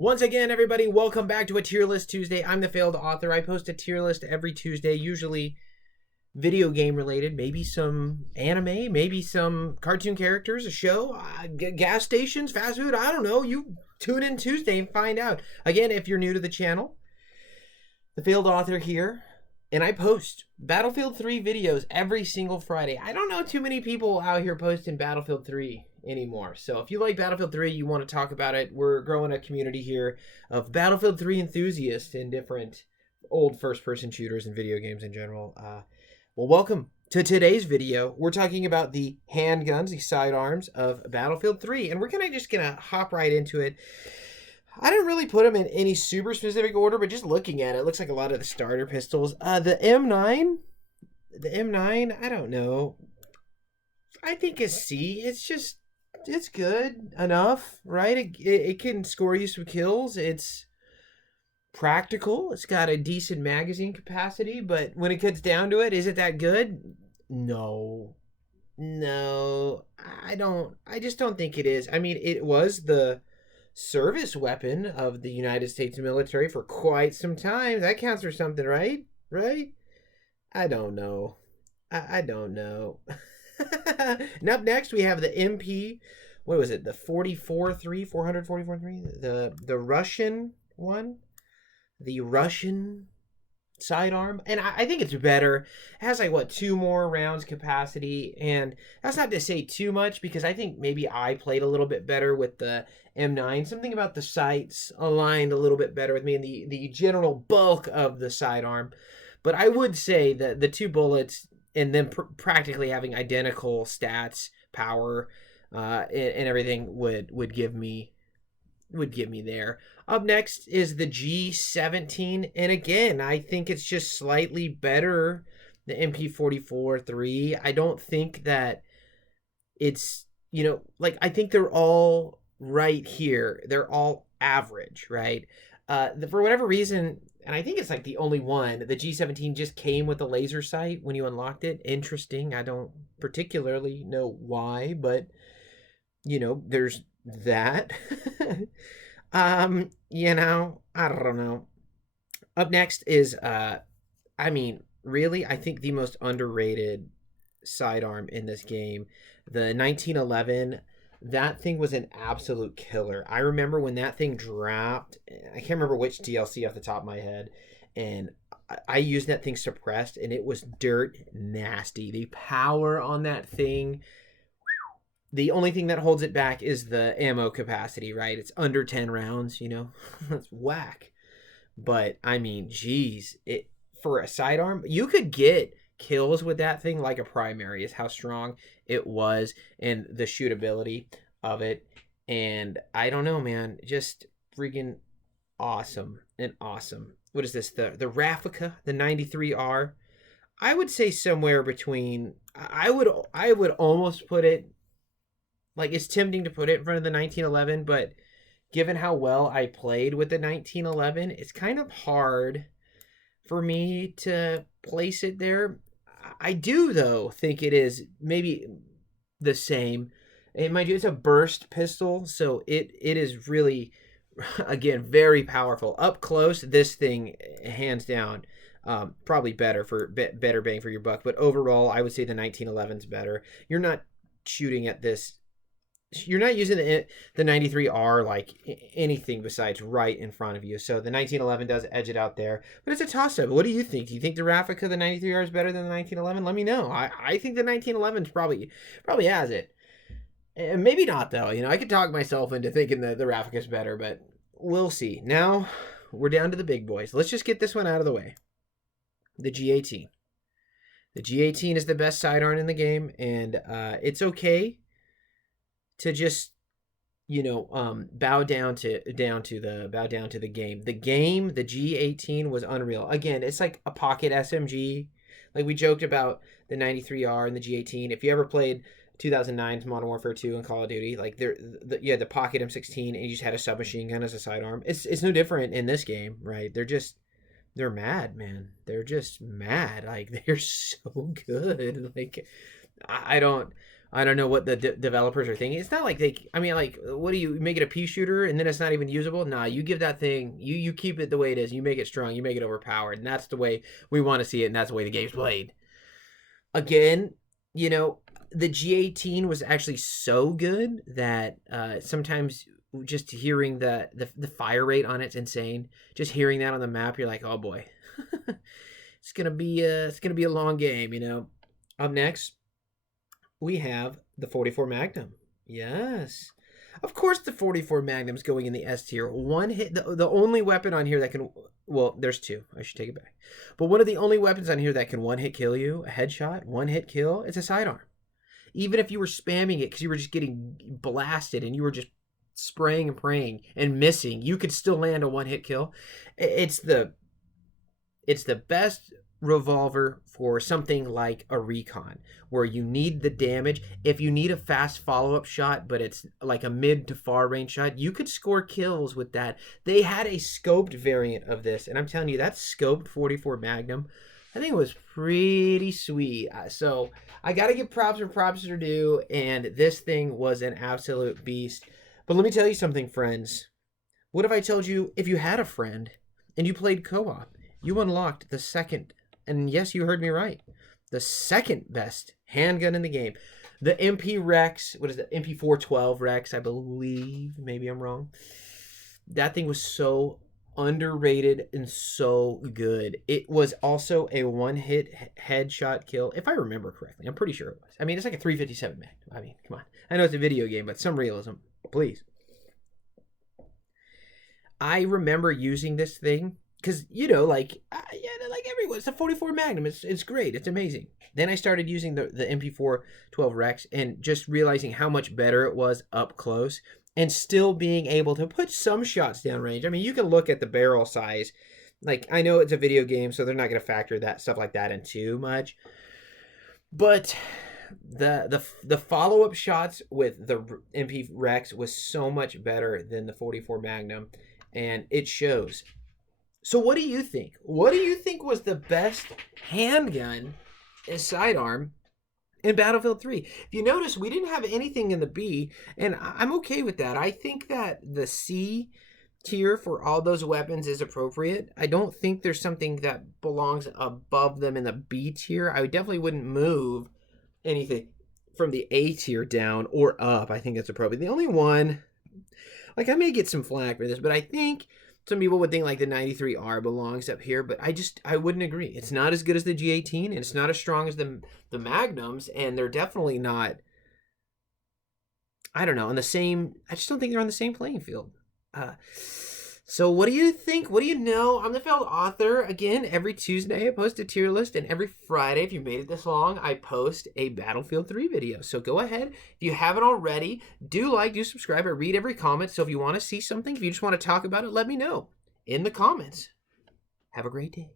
Once again, everybody, welcome back to a Tier List Tuesday. I'm the Failed Author. I post a tier list every Tuesday, usually video game related, maybe some anime, maybe some cartoon characters, a show, gas stations, fast food. I don't know. You tune in Tuesday and find out. Again, if you're new to the channel, the Failed Author here, and I post Battlefield 3 videos every single Friday. I don't know too many people out here posting Battlefield 3 anymore. So if you like Battlefield 3, you want to talk about it, we're growing a community here of Battlefield 3 enthusiasts in different old first-person shooters and video games in general. Well, welcome to today's video. We're talking about the handguns, the sidearms of Battlefield 3, and we're just gonna hop right into it. I didn't really put them in any super specific order, but just looking at it, looks like a lot of the starter pistols. The M9, I don't know. I think a C. It's good enough, right? It can score you some kills. It's practical. It's got a decent magazine capacity, but when it gets down to it, is it that good? No, I just don't think it is. I mean, it was the service weapon of the United States military for quite some time. That counts for something, right? I don't know. I don't know. And up next we have the MP, what was it, the 444-3, the Russian one, the Russian sidearm, and I think it's better. It has like 2 more rounds capacity, and that's not to say too much because I think maybe I played a little bit better with the M9. Something about the sights aligned a little bit better with me and the general bulk of the sidearm. But I would say that the 2 bullets and then practically having identical stats, power, and everything would give me there. Up next is the G17, and again, I think it's just slightly better the MP44-3. I don't think that it's, I think they're all right here. They're all average, right? For whatever reason, and I think it's like the only one, the G17 just came with a laser sight when you unlocked it. Interesting. I don't particularly know why, but there's that. I don't know. Up next is really, I think the most underrated sidearm in this game, the 1911. That thing was an absolute killer. I remember when that thing dropped, I can't remember which DLC off the top of my head, and I used that thing suppressed, and it was dirt nasty. The power on that thing, the only thing that holds it back is the ammo capacity, right? It's under 10 rounds, That's whack. But, I mean, geez, for a sidearm, you could get kills with that thing like a primary is how strong it was and the shootability of it. And I don't know, man, just freaking awesome. What is this? The Raffica, the 93R. I would say somewhere between, I would almost put it, like, it's tempting to put it in front of the 1911, but given how well I played with the 1911, it's kind of hard for me to place it there. I do, though, think it is maybe the same. And mind you, it's a burst pistol, so it is really, again, very powerful. Up close, this thing, hands down, probably better bang for your buck. But overall, I would say the 1911's better. You're not shooting at this. You're not using the 93R like anything besides right in front of you. So the 1911 does edge it out there. But it's a toss-up. What do you think? Do you think the Raffica, the 93R, is better than the 1911? Let me know. I think the 1911 probably has it. And maybe not, though. I could talk myself into thinking that the Raffica is better, but we'll see. Now, we're down to the big boys. Let's just get this one out of the way. The G18. The G18 is the best sidearm in the game, and it's okay to just bow down to the game. The G18 was unreal. Again, it's like a pocket SMG. Like we joked about the 93R and the G18. If you ever played 2009's Modern Warfare 2 and Call of Duty, like you had the pocket M16 and you just had a submachine gun as a sidearm. It's no different in this game, right? They're mad, man. They're just mad. Like, they're so good. Like, I don't. I don't know what the developers are thinking. It's not like they. I mean, like, what do you make it a pea shooter and then it's not even usable? Nah, you give that thing. You keep it the way it is. You make it strong. You make it overpowered, and that's the way we want to see it, and that's the way the game's played. Again, you know, the G18 was actually so good that sometimes just hearing the fire rate on it's insane. Just hearing that on the map, you're like, oh boy, it's gonna be a long game. You know. Up next, we have the 44 Magnum. Yes. Of course, the 44 Magnum's going in the S tier. One hit, the only weapon on here that can, well, there's two. I should take it back. But one of the only weapons on here that can one hit kill you, a headshot, one hit kill, it's a sidearm. Even if you were spamming it because you were just getting blasted and you were just spraying and praying and missing, you could still land a one hit kill. It's the best revolver for something like a recon where you need the damage. If you need a fast follow-up shot but it's like a mid to far range shot, you could score kills with that. They had a scoped variant of this, and I'm telling you, that scoped 44 Magnum, I think it was pretty sweet. So I gotta give props where props are due, and this thing was an absolute beast. But let me tell you something, friends. What if I told you if you had a friend and you played co-op, you unlocked the second, and yes, you heard me right, the second best handgun in the game. The MP Rex, what is it? MP412 Rex, I believe. Maybe I'm wrong. That thing was so underrated and so good. It was also a one-hit headshot kill, if I remember correctly. I'm pretty sure it was. I mean, it's like a 357 mag. I mean, come on. I know it's a video game, but some realism, please. I remember using this thing because, you know, like everyone, it's a 44 Magnum. It's great. It's amazing. Then I started using the MP4 12 Rex and just realizing how much better it was up close and still being able to put some shots down range. I mean, you can look at the barrel size. Like, I know it's a video game, so they're not going to factor that stuff like that in too much. But the follow-up shots with the MP Rex was so much better than the 44 Magnum, and it shows. So what do you think? What do you think was the best handgun and sidearm in Battlefield 3? If you notice, we didn't have anything in the B, and I'm okay with that. I think that the C tier for all those weapons is appropriate. I don't think there's something that belongs above them in the B tier. I definitely wouldn't move anything from the A tier down or up. I think that's appropriate. The only one, like, I may get some flack for this, but I think some people would think like the 93R belongs up here, but I wouldn't agree. It's not as good as the G18, and it's not as strong as the Magnums, and they're definitely not, I don't know, on the same, I just don't think they're on the same playing field. So what do you think? What do you know? I'm the failed author. Again, every Tuesday I post a tier list, and every Friday, if you made it this long, I post a Battlefield 3 video. So go ahead. If you haven't already, do like, do subscribe. I read every comment. So if you want to see something, if you just want to talk about it, let me know in the comments. Have a great day.